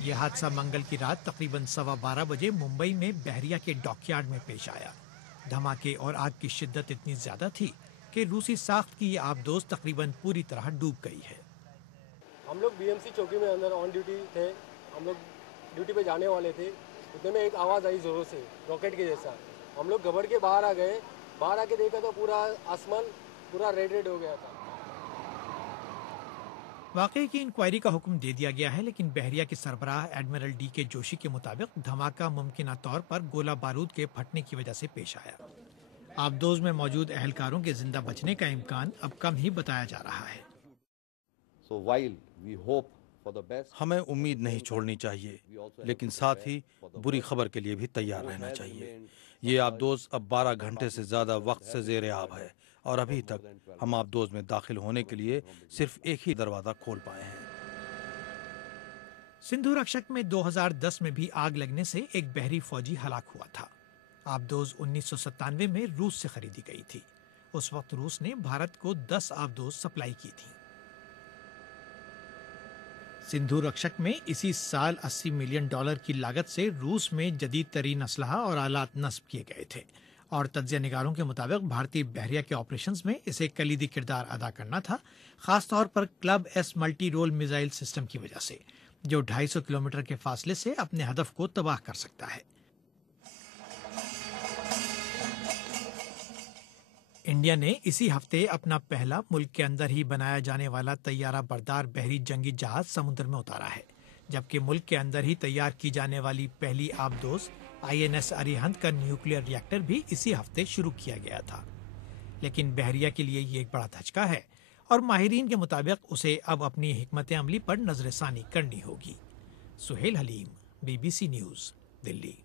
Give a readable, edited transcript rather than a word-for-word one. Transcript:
یہ حادثہ منگل کی رات تقریباً 12:15 بجے ممبئی میں بحریہ کے ڈاک یارڈ میں پیش آیا۔ دھماکے اور آگ کی شدت اتنی زیادہ تھی کہ روسی ساخت کی یہ آبدوز تقریباً پوری طرح ڈوب گئی ہے۔ ہم لوگ BMC چوکی میں اندر آن ڈیوٹی تھے، ہم لوگ ڈیوٹی پہ جانے والے تھے، اتنے میں ایک آواز آئی زوروں سے راکٹ کے جیسا۔ ہم لوگ گھبر کے باہر آ گئے، باہر آ کے دیکھا تو پورا آسمان پورا ریڈ ہو گیا تھا۔ واقعے کی انکوائری کا حکم دے دیا گیا ہے، لیکن بحریہ کے سربراہ ایڈمرل DK جوشی کے مطابق دھماکہ ممکنہ طور پر گولہ بارود کے پھٹنے کی وجہ سے پیش آیا۔ آبدوز میں موجود اہلکاروں کے زندہ بچنے کا امکان اب کم ہی بتایا جا رہا ہے۔ ہمیں امید نہیں چھوڑنی چاہیے، لیکن ساتھ ہی بری خبر کے لیے بھی تیار رہنا چاہیے۔ یہ آبدوز اب 12 گھنٹے سے زیادہ وقت سے زیر آب ہے، اور ابھی تک ہم آبدوز میں داخل ہونے کے لیے صرف ایک ہی دروازہ کھول پائے ہیں۔ سندھو رکشک میں 2010 میں بھی آگ لگنے سے ایک بحری فوجی ہلاک ہوا تھا۔ آبدوز 1997 میں روس سے خریدی گئی تھی۔ اس وقت روس نے بھارت کو 10 آبدوز سپلائی کی تھی۔ سندھو رکشک میں اسی سال $80 ملین کی لاگت سے روس میں جدید ترین اسلحہ اور آلات نصب کیے گئے تھے، اور تجزیہ نگاروں کے مطابق بھارتی بحریہ کے آپریشنز میں اسے کلیدی کردار ادا کرنا تھا، خاص طور پر Club S multi role missile system کی وجہ سے، جو 250 کلومیٹر کے فاصلے سے اپنے ہدف کو تباہ کر سکتا ہے۔ انڈیا نے اسی ہفتے اپنا پہلا ملک کے اندر ہی بنایا جانے والا طیارہ بردار بحری جنگی جہاز سمندر میں اتارا ہے، جبکہ ملک کے اندر ہی تیار کی جانے والی پہلی آبدوز INS اریہنت کا نیوکلیئر ری ایکٹر بھی اسی ہفتے شروع کیا گیا تھا۔ لیکن بحریہ کے لیے یہ ایک بڑا دھچکا ہے، اور ماہرین کے مطابق اسے اب اپنی حکمت عملی پر نظر ثانی کرنی ہوگی۔ سہیل حلیم، BBC نیوز، دلی۔